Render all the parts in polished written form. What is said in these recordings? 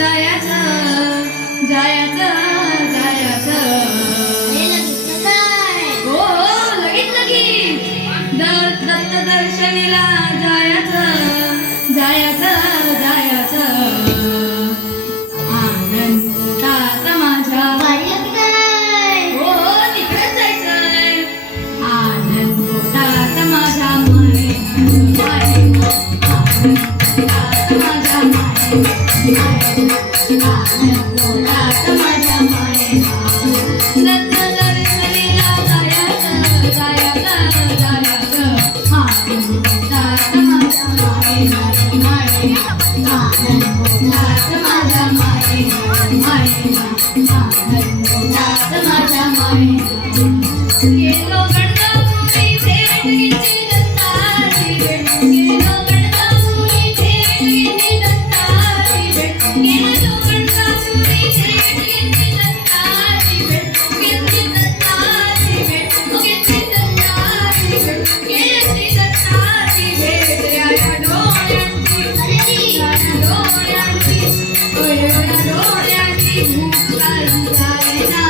जायचं जायचं जायचं हो लगेच लगेच दत्त दर्शनीला जायचं जायचं जायचं आनंद होतात माझ्या हो तिकडेच जायचंय आनंद होतात माझ्या माये आनंद होतात माझ्या माये आनंद होतात माझ्या माये दत्त दर्शनीला जायचं जायचं जायचं आनंद होतात माझ्या माये आनंद होतात माझ्या माये आनंद होतात माझ्या माये गेलो गणगापुरी भेट घेतली दत्ताची भेट गेलो गणगापुरी भेट घेतली दत्ताची भेट गेलो गणगापुरी भेट घेतली दत्ताची भेट घेतली दत्ताची भेट घेतली दत्ताची भेट घेतली दत्ताची भेट या डोळ्यांची या डोळ्यांची डोळ्यांची भूक काही जायना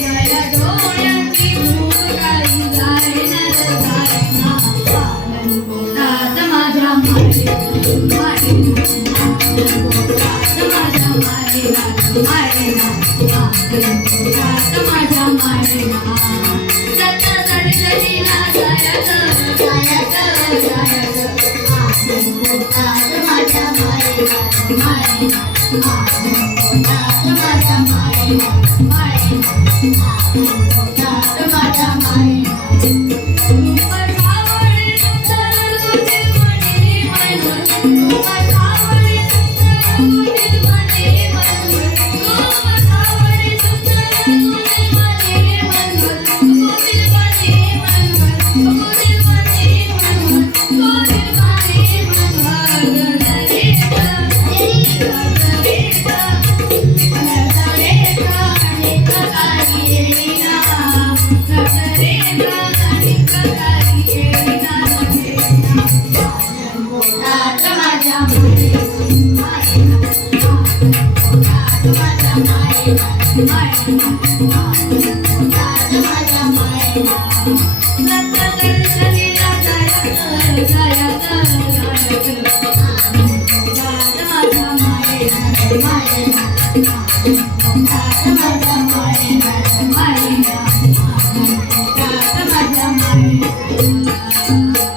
या डोळ्यांची भूक काही जायना जायना आनंद होतात माझ्या माये आनंद होतात माझ्या माये आनंद होतात माझ्या माये दत्त दर्शनीला जायचं जायचं जायचं आनंद होतात माझ्या माये आनंद होतात माझ्या माये आनंद होतात माझ्या माये Bye.